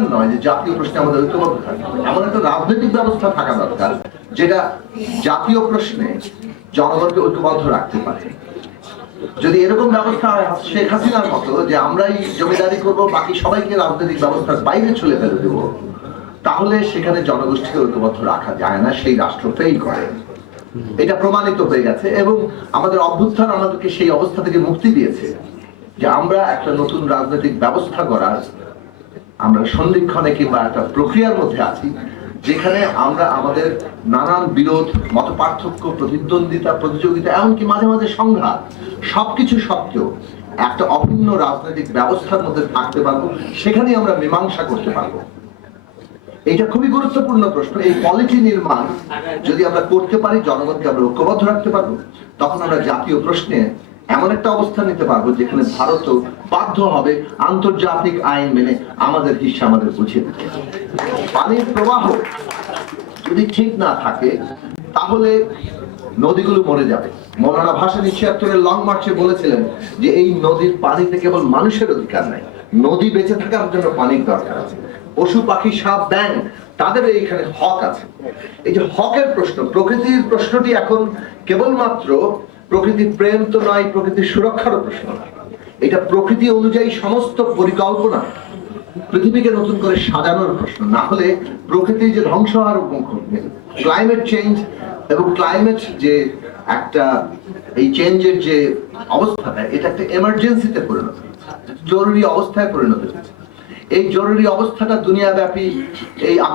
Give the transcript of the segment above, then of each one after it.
দরকার নয়, যে জাতীয় প্রশ্নে আমাদের ঐক্যবদ্ধ থাকতে হবে। এমন একটা রাজনৈতিক ব্যবস্থা থাকা দরকার, যেটা জাতীয় প্রশ্নে জনগণকে ঐক্যবদ্ধ রাখতে পারে যদি এরকম ব্যবস্থা শেখ হাসিনার মতো যে আমরাই জমিদারি করব, বাকি সবাইকে রাজনৈতিক ব্যবস্থার বাইরে চলে ফেলে দেব, তাহলে সেখানে জনগোষ্ঠীকে ঐক্যবদ্ধ রাখা যায় না, সেই রাষ্ট্র ফেল করে এটা প্রমাণিত হয়ে গেছে এবং আমাদের অভ্যুত্থান আমাদেরকে সেই অবস্থা থেকে মুক্তি দিয়েছে যে আমরা একটা নতুন রাজনৈতিক ব্যবস্থা করার আমরা সন্ধিক্ষণে কিংবা একটা প্রক্রিয়ার মধ্যে আছি, যেখানে আমরা আমাদের নানান বিরোধ মত পার্থক্য প্রতিদ্বন্দ্বিতা, প্রতিযোগিতা, এমনকি মাঝে মাঝে সংঘাত, সবকিছু সত্ত্বেও একটা অভিন্ন রাজনৈতিক ব্যবস্থার মধ্যে থাকতে পারব, সেখানেই আমরা মীমাংসা করতে পারব। এটা খুবই গুরুত্বপূর্ণ প্রশ্ন। এই পলিটি নির্মাণ যদি আমরা করতে পারি, জনগণকে আমরা ঐক্যবদ্ধ রাখতে পারব, তখন আমরা জাতীয় প্রশ্নে এমন একটা অবস্থান নিতে পারব যেখানে ভারতও বাধ্য হবে আন্তর্জাতিক আইন মেনে আমাদের হিসা আমাদের বুঝিয়ে দিতে। পানির প্রবাহ যদি ঠিক না থাকে, তাহলে নদীগুলো মরে যাবে। মৌলানা ভাসানী ছিয়াত্তরের লং মার্চে বলেছিলেন যে এই নদীর পানিতে কেবল মানুষের অধিকার নাই, নদী বেঁচে থাকার জন্য পানির দরকার আছে। পশু পাখি সাপ ব্যাং তাদের এইখানে হক আছে। এই যে হকের প্রশ্ন, প্রকৃতির প্রশ্নটি এখন কেবলমাত্র প্রকৃতির প্রেম তো নয় প্রকৃতির সুরক্ষারও প্রশ্ন এটা প্রকৃতি অনুযায়ী সমস্ত পরিকল্পনা পৃথিবীকে নতুন করে সাজানোর প্রশ্ন। না হলে প্রকৃতি যে ধ্বংস হওয়ার মুখ ক্লাইমেট চেঞ্জ এবং ক্লাইমেট যে একটা এই চেঞ্জের যে অবস্থাটা এটা একটা এমার্জেন্সিতে পরিণত জরুরি অবস্থায় পরিণত হয়েছে এই জরুরি অবস্থাটা দুনিয়াব্যাপী এই আহ,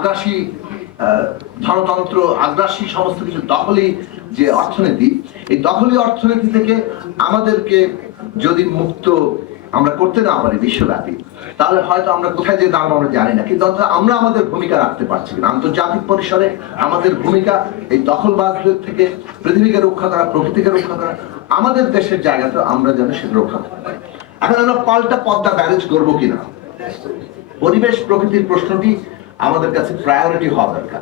ধনতন্ত্র আগ্রাসী সমস্ত কিছু দখলি যে অর্থনীতি, এই দখলি অর্থনীতি থেকে আমাদেরকে যদি মুক্ত আমরা করতে না পারি বিশ্বব্যাপী, তাহলে হয়তো আমরা কোথায় যে দাঁড়াবো আমরা জানি না। কিন্তু আমরা আমাদের ভূমিকা রাখতে পারছি না। আন্তর্জাতিক পরিসরে আমাদের ভূমিকা এই দখলবাজদের থেকে পৃথিবীকে রক্ষা করা, প্রকৃতিকে রক্ষা করা, আমাদের দেশের জায়গাতে আমরা যেন সেটা রক্ষা করতে পারি। এখন আমরা পাল্টা পদ্মা ব্যারেজ করব কিনা? পরিবেশ প্রকৃতির প্রশ্নটি আমাদের কাছে প্রায়োরিটি হওয়া দরকার।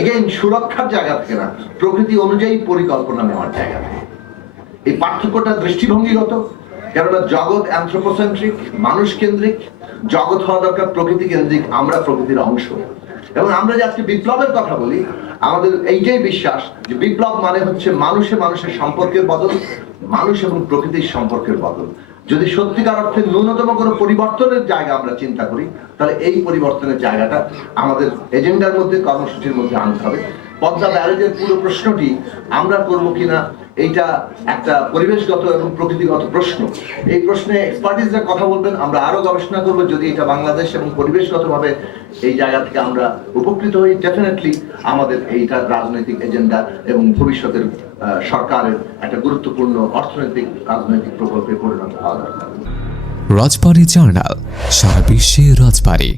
এগেইন সুরক্ষার জায়গা থেকে না, প্রকৃতি অনুযায়ী পরিকল্পনা নেওয়ার জায়গা থেকে। এই পার্থক্যটা দৃষ্টিভঙ্গিগত, কেননা জগৎ অ্যান্থ্রোপোসেন্ট্রিক মানুষ কেন্দ্রিক, জগৎ হওয়া দরকার প্রকৃতি কেন্দ্রিক, আমরা প্রকৃতির অংশ। এবং আমরা যে আজকে বিপ্লবের কথা বলি, আমাদের এইটাই বিশ্বাস যে বিপ্লব মানে হচ্ছে মানুষে মানুষের সম্পর্কের বদল, মানুষ এবং প্রকৃতির সম্পর্কের বদল। যদি সত্যিকার অর্থে ন্যূনতম কোনো পরিবর্তনের জায়গা আমরা চিন্তা করি, তাহলে এই পরিবর্তনের জায়গাটা আমাদের এজেন্ডার মধ্যে, কর্মসূচির মধ্যে আনতে হবে। পদ্মা ব্যারেজের পুরো প্রশ্নটি আমরা করব কিনা এইটা একটা পরিবেশগত এবং প্রকৃতিগত প্রশ্ন। এই প্রশ্নে এক্সপার্টিসরা কথা বলবেন, আমরা আরও গবেষণা করব যদি এটা বাংলাদেশ এবং পরিবেশগতভাবে এই জায়গা থেকে আমরা উপকৃত হই। ডেফিনেটলি আমাদের এইটা রাজনৈতিক এজেন্ডা এবং ভবিষ্যতের সরকারের একটা গুরুত্বপূর্ণ অর্থনৈতিক, রাজনৈতিক প্রকল্পে পরিণত হওয়া দরকার। রাজবাড়ী জার্নাল, সারা বিশ্বে রাজবাড়ী।